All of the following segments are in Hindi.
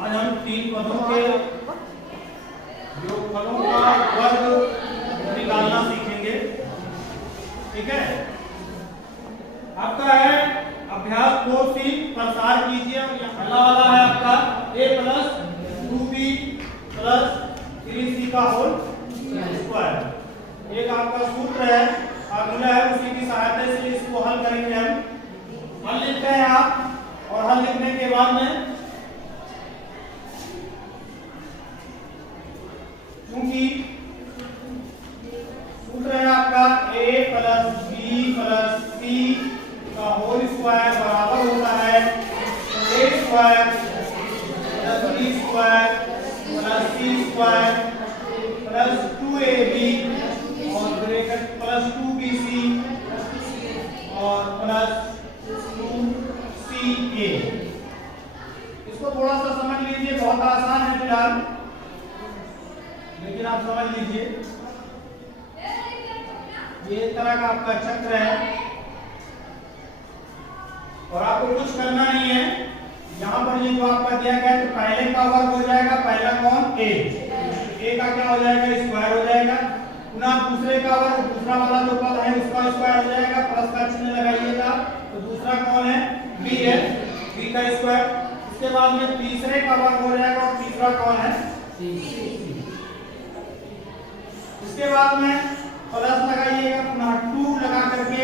आज हम तीन पदों के योगफलों का वर्ग निकालना सीखेंगे। ठीक है, आपका है अभ्यास 4C प्रसार कीजिए। पहला वाला है आपका a plus 2b plus 3c का होल स्क्वायर। एक आपका सूत्र है, फार्मूला है, उसी की सहायता से इसको हल करेंगे हम। हल लिखते हैं आप, और हल लिखने के बाद में क्योंकि सूत्र है आपका a plus b plus c का होल स्क्वायर बराबर होता है a square plus b square plus c square plus 2ab और ब्रैकेट प्लस 2bc और प्लस 2ca। इसको थोड़ा सा समझ लीजिए, बहुत आसान है फिलहाल, लेकिन आप समझ लीजिए। ये एक तरह का आपका चक्र है और आपको कुछ करना नहीं है। यहाँ पर ये जो आपका दिया गया है तो पहले का वर्ग हो जाएगा, पहला कौन a का क्या हो जाएगा, स्क्वायर हो जाएगा। पुनः दूसरे का वर्ग, दूसरा वाला जो पद है उसका स्क्वायर हो जाएगा, प्लस का चिन्ह लगाइएगा। तो दूसरा कौन है, b है, b का स्क्वायर। उसके बाद में तीसरे का वर्ग हो जाएगा और तीसरा कौन है, इसके बाद में प्लस लगाइएगा, पुनः 2 लगा करके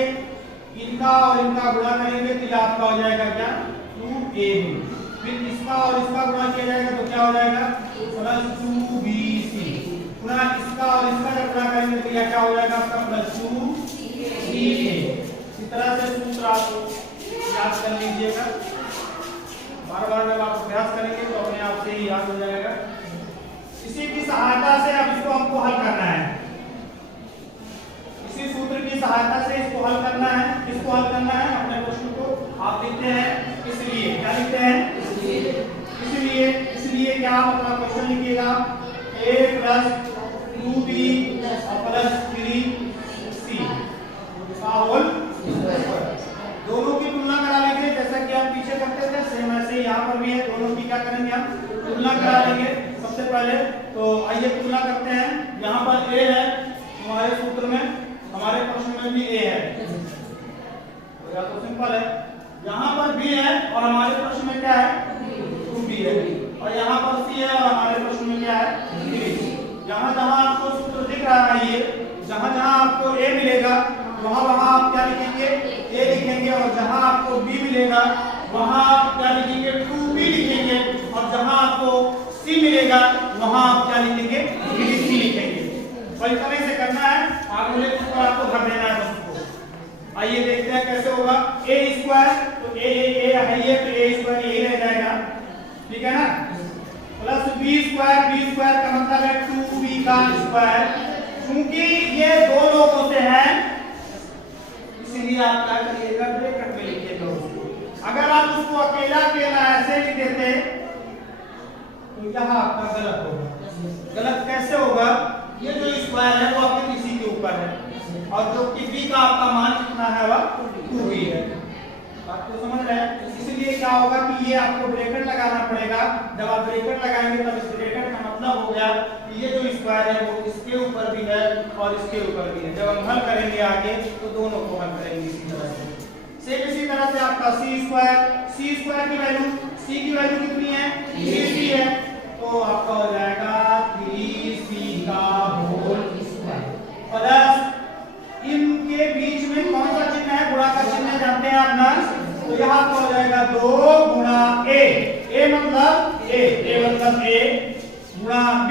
इनका और इनका गुणा करेंगे तो ये आपका हो जाएगा क्या, 2ab। फिर इसका और इसका गुणा किया जाएगा तो क्या हो जाएगा, प्लस 2bc। पुनः इसका और इसका जब गुणा करेंगे तो यह क्या हो जाएगा आपका, प्लस 2ca। इस तरह से सूत्र आप याद कर लीजिएगा। बार बार जब आप अभ्यास करेंगे तो अपने आप से ही याद हो जाएगा। इसी की सहायता से अब इसको हमको हल करना है, इसी सूत्र की सहायता से इसको हल करना है। इसको हल करना है, अपने प्रश्न को आप लिखते हैं इसलिए, क्या लिखते हैं, इसलिए क्या मतलब क्वेश्चन लिखिएगा, a plus 2b plus 3c का होल। दोनों की तुलना करा लेंगे, जैसा कि आप पीछे करते थे सेम ऐसे यहाँ पर भी है। दोनों की क्या करेंगे, हम तुलना करा लेंगे सबसे पहले। तो आइए तुलना करते हैं। यहाँ पर a है हमारे सूत्र में, हमारे प्रश्न में भी a है, तो या तो सिंपल है। यहाँ पर b है और हमारे प्रश्न में क्या है, 2b है। और यहाँ पर c है और हमारे प्रश्न में क्या है, 3। जहाँ जहाँ आपको सूत्र दिख रहा है, ये जहाँ जहाँ आपको a मिलेगा वहाँ वहाँ आप क्या लिखेंगे, a लिखेंगे। और जहाँ आपको b मिलेगा वहाँ आप क्या लिखेंगे, 2b लिखेंगे। और जहाँ आपको c मिलेगा वहाँ आप क्या लिखेंगे, 3c लिखेंगे। और इस तरह से करना है, आगे ऊपर आपको भर देना है उसको। आइए देखते हैं कैसे होगा। a स्क्वायर तो a है ये, तो a स्क्वायर यही रह जाएगा, ठीक है ना। प्लस b स्क्वायर का मतलब है 2b का स्क्वायर। क्योंकि ये दो लोगों से है इसलिए आप क्या करिएगा, ब्रैकेट में लिखिएगा उसको। अगर आप उसको अकेला अकेला ऐसे लिख देते तो यहाँ आपका गलत होगा। गलत कैसे होगा, ये जो स्क्वायर है वो आपके किसी के ऊपर है और जो कि b का आपका मान कितना है, वह 2b है। बात को समझ रहे हैं। इसलिए क्या होगा कि ये आपको ब्रैकेट लगाना पड़ेगा। जब आप ब्रैकेट लगाएंगे तब इस ब्रैकेट का मतलब हो गया कि ये जो स्क्वायर है वो इसके ऊपर भी है और इसके ऊपर भी है। जब हम हल करेंगे आगे तो दोनों को हल करेंगे इसी तरह से। सेम इसी तरह से आपका c स्क्वायर की वैल्यू कितनी है, 3c है, तो आपका हो जाएगा 3c का होल स्क्वायर। प्लस इनके बीच में कौन सा चिन्ह है, गुणा का चिन्ह जानते हैं आप ना, तो यहाँ पर हो जाएगा 2 गुणा a मतलब a गुणा b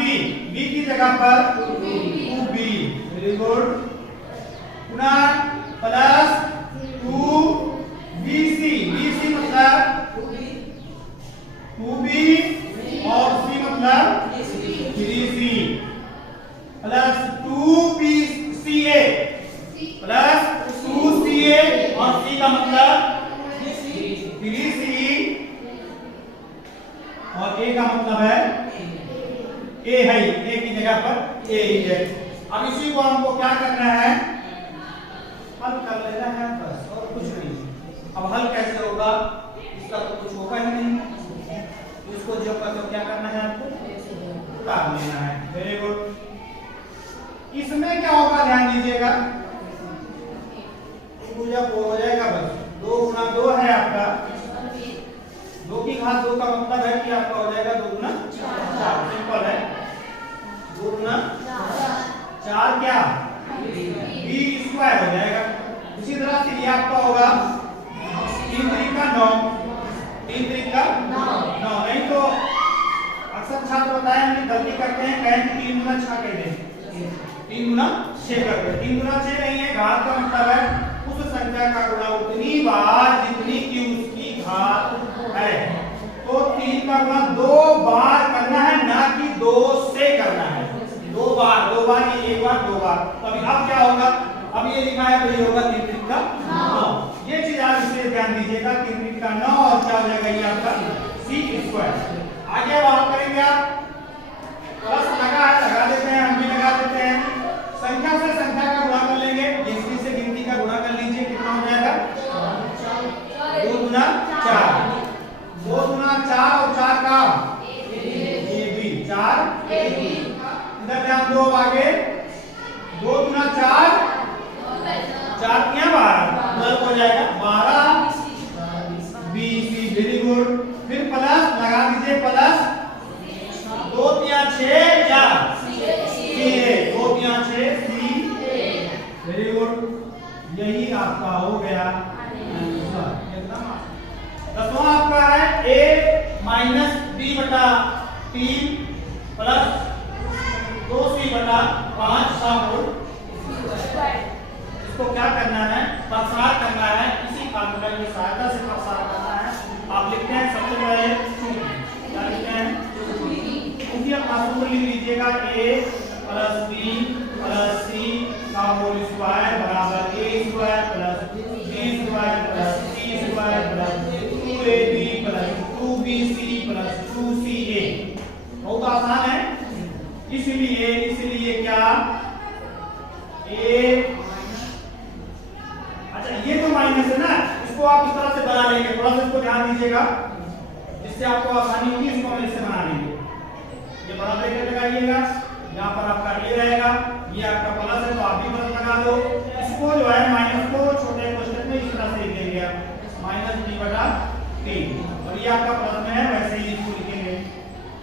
की जगह पर 2b। Very good. गुणा प्लस 2bc मतलब 2b और c मतलब 3c plus 2bca plus 2ca और c का मतलब 3c और a का मतलब है a है, a की जगह पर a ही है। अब इसी को हमको क्या करना है, हल कर लेना है बस, और कुछ नहीं। अब हल कैसे होगा, इसका तो कुछ होगा ही नहीं। इसको जो का तो क्या करना है आपको उतार लेना है। Very good. इसमें क्या होगा ध्यान दीजिएगा, 2 या 4 हो जाएगा बस। 2 गुना 2 है आपका 2 की घात 2 का मतलब है कि आपका हो जाएगा 2 गुना 4। सिंपल है। 2 गुना 4 क्या बी स्क्वायर हो जाएगा। इसी तरह से ये आपका होगा 3 3 का 9, 3 3 का 9। नहीं तो अक्सर छात्र बताए हम गलती करते हैं, कहें 3 गुना 6 कह दें, 3 गुना 6 कर दे। 3 गुना 6 नहीं है, घात का मतलब है उस संख्या का गुणा उतनी बार जितनी की उसकी घात है। तो 3 का गुणा 2 बार करना है, ना कि 2 से करना है। 2 बार ये 1 बार 2 बार। तो अभी अब क्या होगा, अब ये लिखा है तो ये होगा 3 3 का 9। ये चीज आप इसे ध्यान दीजिएगा, 3 3 का 9 और क्या हो जाएगा ये आपका सी स्क्वायर। आगे बात करेंगे आप प्लस लगा देते हैं, हम भी लगा देते हैं। संख्या से संख्या का गुणा कर लेंगे, गिनती से गिनती का गुणा कर लीजिए, कितना हो जाएगा 2 गुना 4। 2 गुना 4 और 4 का ये भी 4 इधर ध्यान दो। आगे 2 गुना 4 4 क्या 12 हो जाएगा 12 BC। Very good. फिर प्लस लगा दीजिए, प्लस 2 या 6 या 2 या 6 सी। Very good. यही आपका हो गया आंसर एकदम। 10वां आपका है a माइनस b बटा 3 प्लस 2c बटा 5 का होल स्क्वायर। इसको क्या करना है, प्रसार करना है, इसी फार्मूला की सहायता से प्रसार करना है। आप लिखते हैं सबसे पहले क्या लिखते हैं, क्योंकि आप सूत्र लिख लीजिएगा a plus b plus c का होल स्क्वायर बराबर a square plus b square plus c square plus 2ab plus 2bc plus 2ca। बहुत आसान है। इसलिए क्या a, अच्छा ये जो माइनस है ना, इसको आप इस तरह से बना लेंगे, थोड़ा सा इसको ध्यान दीजिएगा जिससे आपको आसानी होगी। इसको हम इससे बना लेंगे, ये बराबर करके लगाइएगा। यहाँ पर आपका a रहेगा, ये आपका प्लस है तो आप भी प्लस लगा दो। इसको जो है माइनस को छोटे कोष्ठक में इस तरह से लिख देंगे माइनस b बटा 3, और ये आपका प्लस में है वैसे ही इसको लिखेंगे।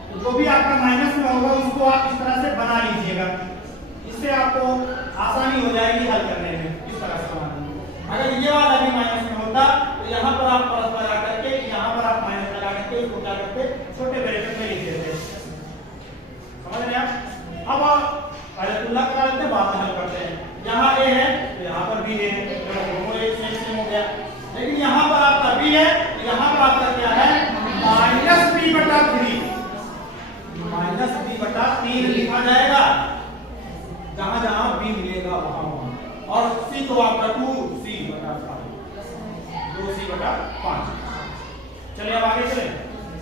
तो जो भी आपका माइनस में होगा उसको आप इस तरह से बना लीजिएगा, इससे आपको आसानी हो जाएगी हल करने में। इस तरह से बना देंगे। अगर ये वाला भी माइनस में होता तो यहाँ पर आप प्लस लगा करके, यहाँ पर आप माइनस लगा करके इसको क्या करते, छोटे ब्रैकेट में लिख देते। समझ रहे आप? अब पहले तुलना करा लेते हैं, बाद में हल करते हैं। यहाँ a है तो यहाँ पर b है, दोनों एक सेम हो गया। लेकिन यहाँ पर आपका b है, यहाँ पर आपका क्या है माइनस b बटा 3। माइनस b बटा 3 लिखा जाएगा, जहां जहां b मिलेगा वहां। और c तो आपका 2c बटा 5, 2c बटा 5। चलिए अब आगे चलें।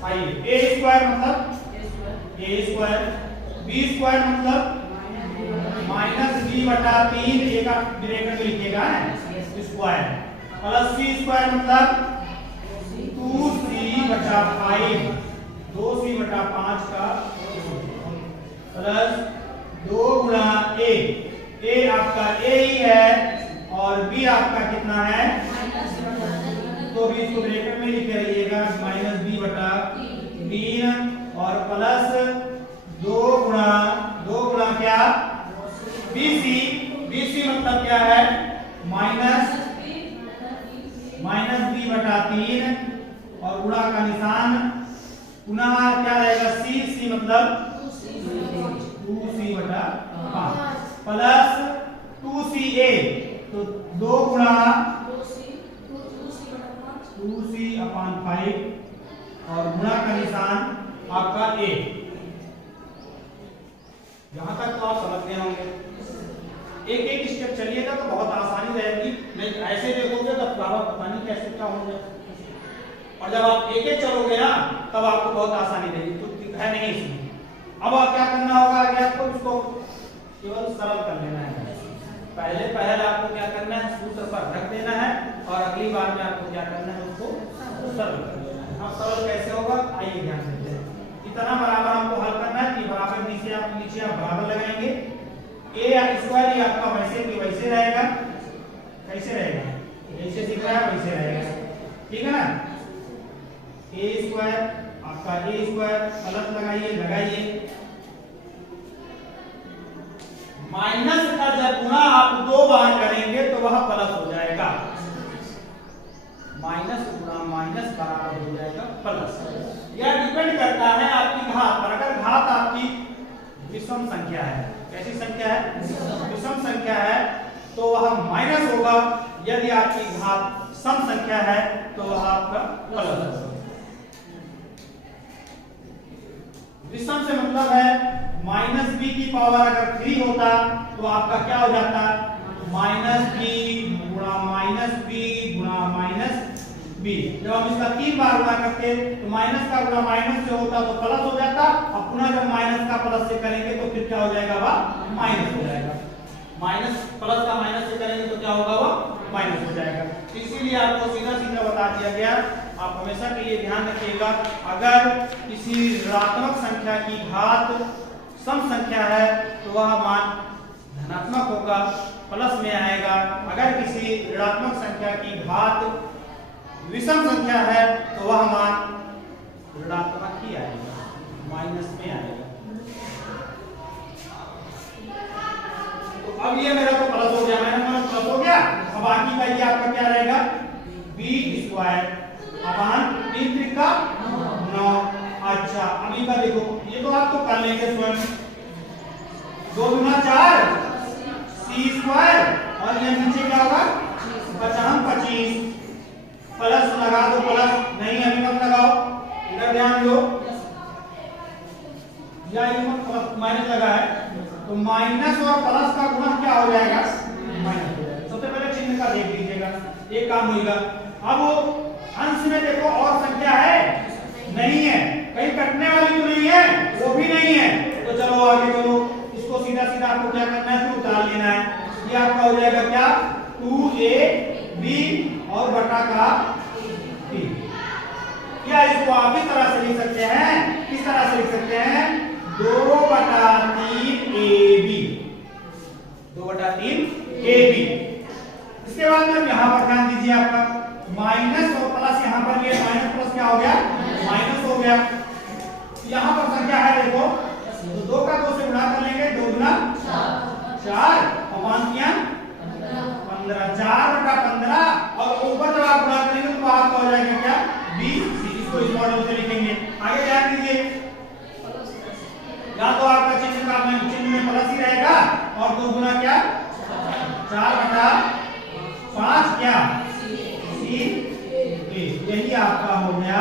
आइए a स्क्वायर मतलब a स्क्वायर, b स्क्वायर मतलब माइनस b बटा 3, एक आप ब्रैकेट में लिखिएगा स्क्वायर, प्लस c स्क्वायर मतलब 2c बटा 5, 2c बटा 5 का प्लस 2 गुणा a आपका a ही है और b आपका कितना है, तो भी इसको ब्रैकेट में लिख रहिएगा माइनस b बटा 3 और प्लस 2 गुणा क्या bc मतलब क्या है माइनस b बटा 3 और गुणा का निशान पुनः क्या रहेगा c मतलब 2c बटा 5 प्लस 2ca, तो 2 गुणा 2c अपॉन 5 और गुणा का निशान आपका a। यहां तक तो आप समझ गए होंगे। एक एक स्टेप चलिएगा तो बहुत आसानी रहेगी, नहीं ऐसे देखोगे तो पता नहीं कैसे क्या होगा। और जब आप एक एक चलोगे ना तब आपको बहुत आसानी रहेगी, तो है नहीं इसमें। अब आप क्या करना होगा, आगे आपको इसको केवल सरल कर लेना है। पहले आपको क्या करना है, सूत्र पर रख देना है और अगली बार में आपको क्या करना है, उसको सरल कर लेना है। अब सरल कैसे होगा आइए ध्यान देते हैं। इतना बराबर हमको हल करना है कि बराबर नीचे आप बराबर लगाएंगे। ए स्क्वायर ये आपका वैसे के वैसे रहेगा, कैसे रहेगा, जैसे दिख रहा है वैसे रहेगा, ठीक है ना। ए स्क्वायर आपका ए स्क्वायर प्लस लगाइए माइनस का जब गुणा आप 2 बार करेंगे तो वह प्लस हो जाएगा। माइनस गुणा माइनस बराबर हो जाएगा प्लस। यह डिपेंड करता है आपकी घात पर। अगर घात आपकी विषम संख्या है, कैसी संख्या है, विषम संख्या है, तो वह माइनस होगा। यदि आपकी घात सम संख्या है तो वह आपका प्लस होगा। विषम से मतलब है माइनस बी की पावर अगर 3 होता तो आपका क्या हो जाता, माइनस बी गुणा माइनस बी गुणा माइनस बी। जब हम इसका 3 बार गुणा करते तो माइनस का गुणा माइनस से होता तो प्लस हो जाता, और पुनः जब माइनस का प्लस से करेंगे तो फिर क्या हो जाएगा, वह माइनस हो जाएगा। माइनस प्लस का माइनस से करेंगे तो क्या होगा, वह माइनस हो जाएगा। इसीलिए आपको सीधा सीधा बता दिया गया। आप हमेशा के लिए ध्यान रखिएगा, अगर किसी ऋणात्मक संख्या की घात सम संख्या है तो वह मान धनात्मक होगा, प्लस में आएगा। अगर किसी ऋणात्मक संख्या की घात विषम संख्या है तो वह मान ऋणात्मक ही आएगा, माइनस में आएगा। तो अब ये मेरा तो प्लस हो गया, मैंने प्लस हो गया। अब बाकी का ये आपका क्या रहेगा, बी स्क्वायर अपान 3 त्रिका 9। अच्छा अभी का देखो, ये तो आप तो कर लेंगे स्वयं। 2 गुना 4 सी स्क्वायर, और ये नीचे क्या होगा 25 प्लस लगा दो, प्लस नहीं अभी मत लगाओ, इधर ध्यान दो, या ये मत माइनस लगा है तो माइनस और प्लस का गुणा क्या हो जाएगा, माइनस हो जाएगा। सबसे पहले चिन्ह का देख लीजिएगा, एक काम होगा। अब अंश में देखो और संख्या है, नहीं है, कहीं कटने वाली तो नहीं है, वो भी नहीं है, तो चलो आगे चलो। इसको सीधा सीधा आपको क्या करना है, तो उतार लेना है। ये आपका हो जाएगा क्या, 2ab और बटा का b। या इसको आप इस तरह से लिख सकते हैं, किस तरह से लिख सकते हैं, 2/3ab, 2/3ab। इसके बाद में यहाँ पर ध्यान दीजिए, आपका माइनस और प्लस, यहाँ पर ये माइनस प्लस क्या हो गया, माइनस हो गया। यहाँ पर संख्या है देखो, तो 2 का 2 से गुणा कर लेंगे, 2 गुना 4 अपान किया 15, 4/15। और ऊपर जब आप गुणा करेंगे तो आपका हो जाएगा क्या, b। इसको इस मॉडल से लिखेंगे। आगे ध्यान दीजिए, या तो आपका चिन्ह में प्लस ही रहेगा, और 2 गुना क्या 4/5 क्या सी, यही आपका हो गया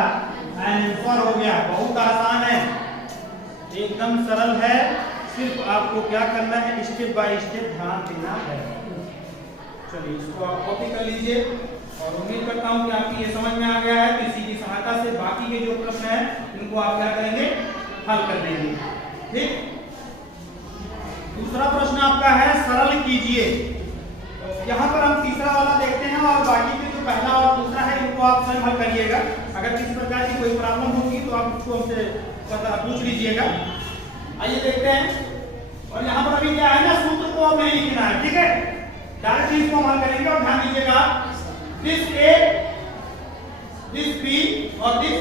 आंसर हो गया। बहुत आसान है, एकदम सरल है। सिर्फ आपको क्या करना है, स्टेप बाय स्टेप ध्यान देना है। चलिए इसको आप कॉपी कर लीजिए, और उम्मीद करता हूं कि आपकी ये समझ में आ गया है। किसी की सहायता से बाकी के जो प्रश्न है इनको आप क्या करेंगे, हल कर देंगे। ठीक, दूसरा प्रश्न आपका है, सरल कीजिए। यहाँ पर हम तीसरा वाला देखते हैं, और बाकी के जो पहला और दूसरा है इनको आप स्वयं हल करिएगा। अगर किसी प्रकार की कोई प्रॉब्लम होगी तो आप उसको हमसे पूछ लीजिएगा। आइए देखते हैं। और यहाँ पर अभी क्या है ना, सूत्र को अब नहीं लिखना है, ठीक है, डायरेक्ट इसको हम हल करेंगे। और ध्यान दीजिएगा, दिस ए, दिस बी और दिस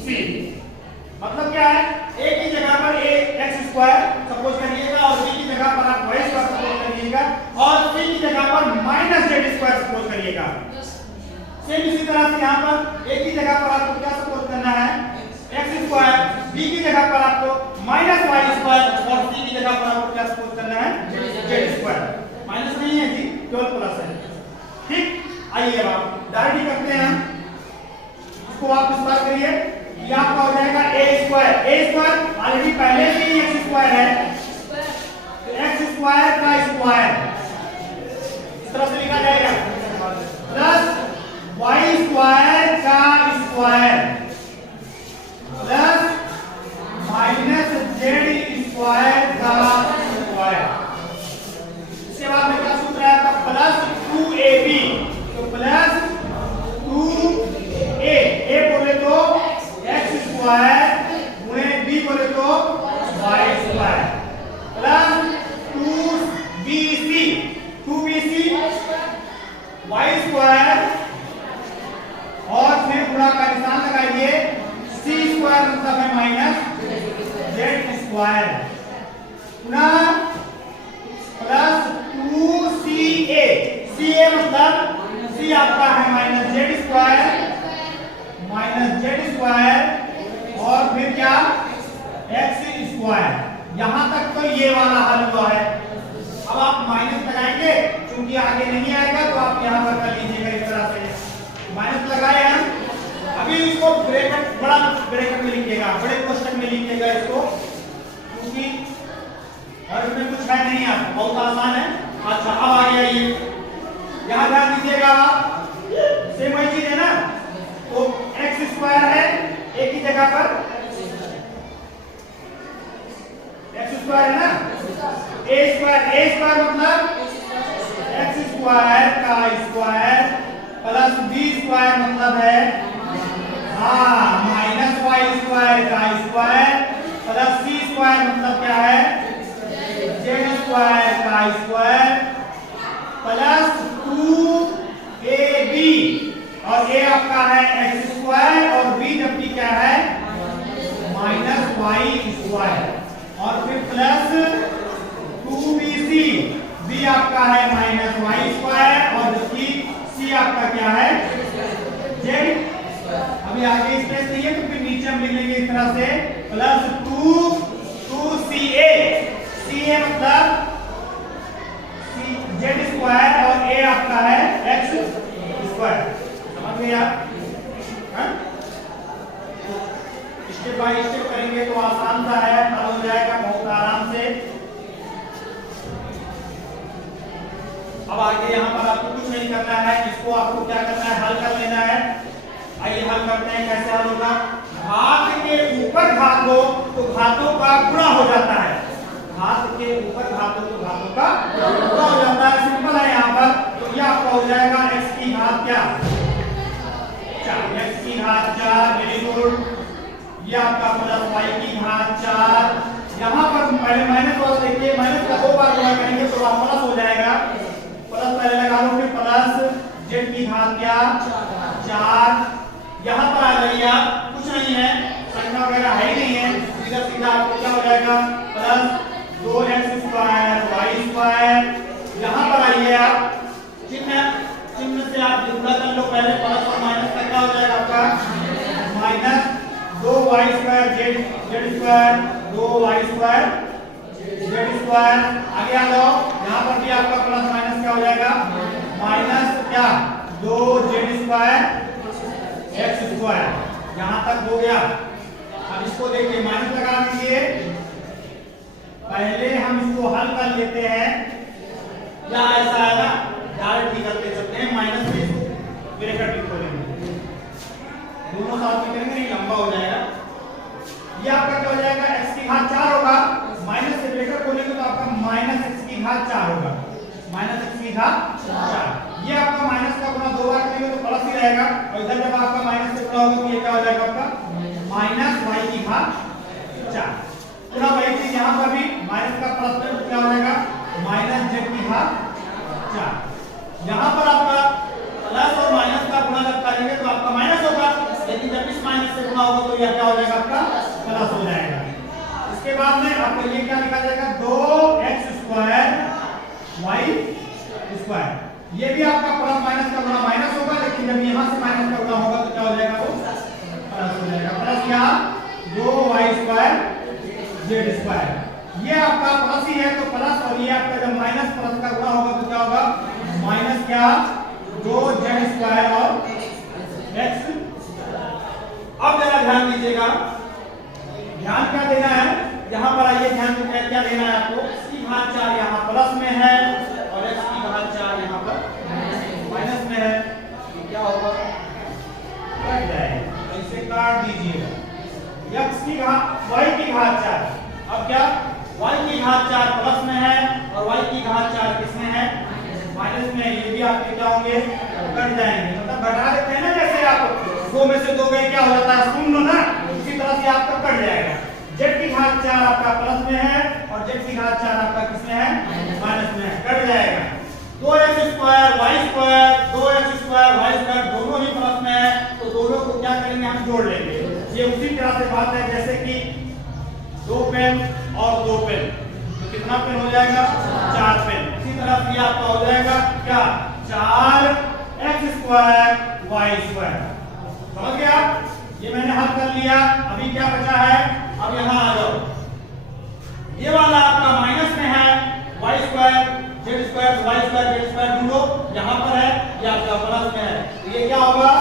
सी, मतलब क्या है, a की जगह पर a x स्क्वायर सपोज करिएगा, और b की जगह पर आप y स्क्वायर सपोज करिएगा, और c की जगह पर माइनस z स्क्वायर सपोज करिएगा। सेम इसी तरह से यहाँ पर a की जगह पर आपको क्या सपोज करना है, x स्क्वायर, b की जगह पर आपको माइनस y स्क्वायर, और c की जगह पर आपको क्या सपोज करना है, z स्क्वायर। माइनस नहीं है जी, केवल प्लस है। ठीक, आइए अब आप डायरेक्ट करते हैं, इसको आप विस्तार करिए। ये आपका हो जाएगा a स्क्वायर ऑलरेडी पहले से ही x स्क्वायर है, तो x स्क्वायर का स्क्वायर इस तरह से लिखा जाएगा, प्लस y स्क्वायर का square plus minus z square का स्क्वायर। इसके बाद में क्या सूत्र है आपका, प्लस 2ab, तो प्लस 2a, a बोले तो x स्क्वायर गुणे b square plus 2ca, ca मतलब c आपका है माइनस जेड स्क्वायर और फिर क्या एक्स स्क्वायर। यहां तक तो ये वाला हल हुआ है। अब आप माइनस लगाएंगे, क्योंकि आगे नहीं आएगा तो आप यहां पर कर लीजिएगा इस तरह से माइनस लगाए हम। अभी इसको ब्रैकेट बड़ा ब्रैकेट में लिखिएगा, बड़े क्वेश्चन में लिखिएगा इसको, क्योंकि और इसमें कुछ है नहीं, आप बहुत आसान है। अच्छा अब आ गया ये, यहां ध्यान दीजिएगा आप, सेम वही चीज है ना, तो एक्स स्क्वायर है एक ही जगह पर, एक्स स्क्वायर है ना, ए स्क्वायर मतलब एक्स स्क्वायर का स्क्वायर प्लस बी स्क्वायर मतलब है माइनस वाई स्क्वायर का स्क्वायर प्लस सी स्क्वायर मतलब क्या है जेड स्क्वायर का स्क्वायर प्लस 2ab और a आपका है एक्स स्क्वायर और b जबकि क्या है माइनस वाई स्क्वायर और फिर प्लस 2bc, b आपका है माइनस वाई स्क्वायर और जबकि c आपका क्या है जेड। अभी आगे स्पेस नहीं है तो फिर नीचे हम लिख लेंगे इस तरह से प्लस 2ca, ca मतलब जेड स्क्वायर और a आपका है एक्स स्क्वायर। समझ गए आप? स्टेप बाय स्टेप करेंगे तो आसान सा है, हल हो जाएगा बहुत आराम से। अब आगे यहाँ पर आपको कुछ नहीं करना है, इसको आपको क्या करना है हल कर लेना है। आइए हल करते हैं, कैसे हल होगा। घात के ऊपर घात हो तो घातों का गुणा हो जाता है, घात के ऊपर घात हो तो घातों का गुणा हो जाता है। सिंपल है यहाँ पर, तो ये आपका हो जाएगा x की घात क्या 4, x की घात 4, वेरी गुड। ये आपका प्लस y की घात 4, यहाँ पर पहले माइनस वाला देखिए, माइनस का 2 बार गुणा करेंगे तो वहां प्लस हो जाएगा, प्लस पहले लगा लो, फिर प्लस z की घात क्या 4। यहाँ पर आ जाइए आप, कुछ नहीं है, संख्या वगैरह है ही नहीं है, सीधा सीधा आपको क्या हो जाएगा plus 2x square Y square. यहाँ पर आइए आप, चिन्ह से आप गुणा कर लो, पहले प्लस और माइनस का क्या हो जाएगा आपका minus 2y square Z square 2y square Z square. आगे आ जाओ, यहाँ पर भी आपका प्लस माइनस क्या हो जाएगा माइनस क्या 2z स्क्वायर एक्स स्क्वायर। यहाँ तक हो गया। अब इसको देखिए, माइनस लगा दीजिए, पहले हम इसको हल कर लेते हैं, या ऐसा है ना डायरेक्ट ही करते चलते हैं, माइनस से इसको ब्रैकेट भी खोलेंगे, दोनों साथ में करेंगे नहीं लंबा हो जाएगा। ये आपका क्या हो जाएगा x की घात 4 होगा, माइनस से ब्रैकेट खोलेंगे तो आपका माइनस x की घात 4 होगा, माइनस x की घात 4। ये आपका माइनस का गुणा 2 बार करेंगे तो प्लस ही रहेगा, और इधर जब आपका माइनस से गुणा होगा तो ये क्या हो जाएगा आपका माइनस y की घात 4। पूरा वही चीज यहाँ पर भी माइनस का प्लस में क्या हो जाएगा माइनस z की घात 4। यहाँ पर आपका प्लस और माइनस का गुणा जब करेंगे तो आपका माइनस होगा, लेकिन जब इस माइनस से गुणा होगा तो यह क्या हो जाएगा आपका प्लस हो जाएगा। इसके बाद में आपका ये क्या लिखा जाएगा 2x स्क्वायर y स्क्वायर। ये भी आपका प्लस माइनस का गुणा माइनस होगा, लेकिन जब यहाँ से माइनस का गुणा होगा तो क्या हो जाएगा वो प्लस हो जाएगा। प्लस यहाँ 2y स्क्वायर जेड स्क्वायर। ये आपका प्लस ही है तो प्लस, और ये आपका जब माइनस प्लस का गुणा होगा तो क्या होगा माइनस क्या 2z स्क्वायर और x। अब जरा ध्यान दीजिएगा, ध्यान क्या देना है, यहाँ पर आइए ध्यान क्या देना है आपको, x की घात 4 यहाँ प्लस में है और x की घात 4 यहाँ पर माइनस में है, क्या होगा कट जाएगा, इसे काट दीजिएगा। x की घात y की घात 4, अब क्या y की घात 4 प्लस में है और y की घात 4 किसमें है माइनस में। ये भी आपके क्या होंगे कट जाएंगे, मतलब घटा देते हैं ना, जैसे आप 2 में से 2 गए क्या हो जाता है शून्य ना, उसी तरह से आपका कट जाएगा। z की घात 4 आपका प्लस में है और z की घात 4 आपका किसमें है माइनस में है, कट जाएगा। 2x square y square 2x square y square दोनों ही प्लस में है, तो दोनों को क्या करेंगे हम जोड़ लेंगे। ये उसी तरह से बात है जैसे कि 2 पेन पेन, तो कितना पेन हो जाएगा 4 पेन। इसी तरह ये आपका हो जाएगा क्या 4x² y²। समझ गए आप? ये मैंने हल कर लिया। अभी क्या बचा है, अब यहां आ जाओ, ये वाला आपका माइनस में है y² z² y² z² ढूंढो, यहां पर है, ये आपका प्लस में है, तो ये क्या होगा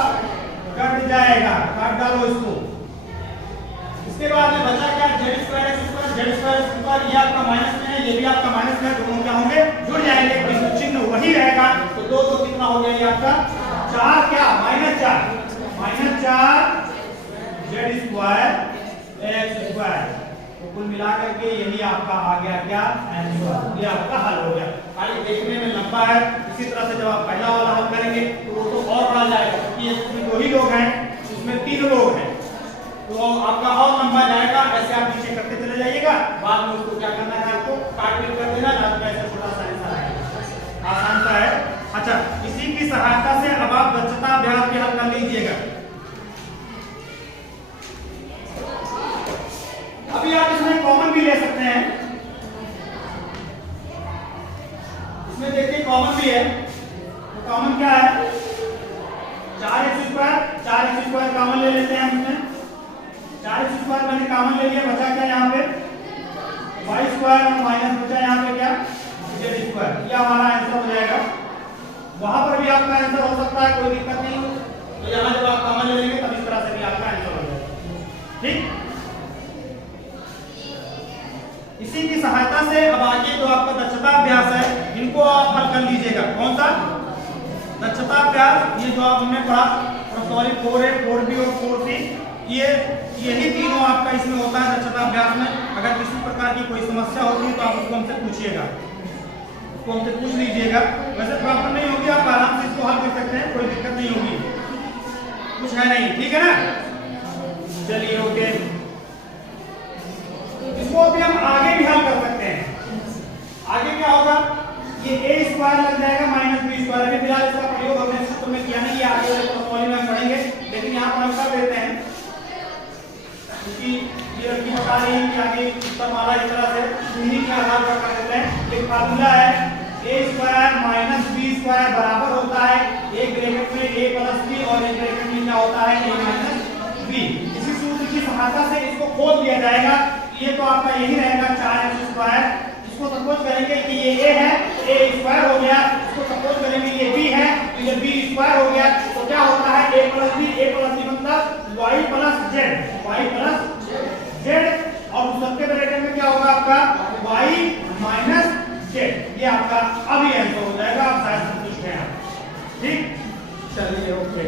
कट जाएगा, काट डालो इसको। इसके बाद में बचा क्या z² x² z², ये आपका माइनस में है, ये भी आपका माइनस में है, दोनों क्या होंगे जुड़ जाएंगे, इसमें चिन्ह वही रहेगा, तो 2 तो कितना हो गया ये आपका 4 क्या -4 z² x², तो कुल मिलाकर के यही आपका आ गया क्या आंसर, ये आपका हल हो गया। खाली देखने में लंबा है, इसी तरह से जब आप पहला वाला हल करेंगे तो वो तो और बढ़ जाएगा, क्योंकि इसमें 2 ही लोग हैं, इसमें 3 लोग हैं, तो आपका और लंबा जाएगा। ऐसे आप नीचे करते चले जाइएगा, बाद में उसको क्या करना है आपको काट पीट कर देना, लास्ट में ऐसे छोटा सा आंसर आएगा, आसान सा है। अच्छा, इसी की सहायता से अब आप दक्षता अभ्यास भी हल कर लीजिएगा। अभी आप इसमें कॉमन भी ले सकते हैं, इसमें देखिए कॉमन भी है, तो कॉमन क्या है 4x² कॉमन ले लेते हैं। इसमें 4x² मैंने कॉमन ले लिया, बचा क्या यहाँ पे y² और माइनस बचा यहाँ पे क्या z², ये हमारा आंसर हो जाएगा। वहां पर भी आपका आंसर हो सकता है, कोई दिक्कत नहीं हो, तो यहाँ जब आप कॉमन ले लेंगे तब इस तरह से भी आपका आंसर हो जाएगा। ठीक, इसी की सहायता से अब आगे जो आपका दक्षता अभ्यास है इनको आप हल कर लीजिएगा। कौन सा दक्षता अभ्यास, ये जो आप हमने पढ़ा सॉरी 4A 4B और 4C, ये यही तीनों आपका इसमें होता है दक्षता अभ्यास में। अगर किसी प्रकार की कोई समस्या होती है तो आप उसको हमसे पूछिएगा, उसको हमसे पूछ लीजिएगा। वैसे प्रॉब्लम नहीं होगी, आप आराम से इसको हल कर सकते हैं, कोई दिक्कत नहीं होगी, कुछ है नहीं, ठीक है ना। चलिए ओके, इसको अभी हम आगे भी हल कर सकते हैं। आगे क्या होगा, ये a² लग जाएगा -b²। अभी फिलहाल इसका प्रयोग हमने सूत्र में किया नहीं, ये आगे वाले प्रश्नों में पढ़ेंगे, लेकिन यहाँ पर हम कर देते हैं क्योंकि ये लड़की बता रही है कि आगे उत्तर माला इस तरह से उन्हीं के आधार पर कर देते हैं। एक फार्मूला है a² - b² बराबर होता है एक ब्रैकेट में a + b और एक ब्रैकेट में क्या होता है a - b। इसी सूत्र की सहायता से इसको खोल दिया जाएगा। ये तो आपका यही रहेगा 4x²। इसको सपोज करेंगे कि ये a है, a² हो गया, इसको सपोज करेंगे ये b है, तो ये b² हो गया, तो क्या होता है a + b मतलब y + z, और उस सबके ब्रैकेट में क्या होगा आपका y - z। ये आपका अभी आंसर हो जाएगा, आप शायद संतुष्ट हैं। ठीक, चलिए ओके।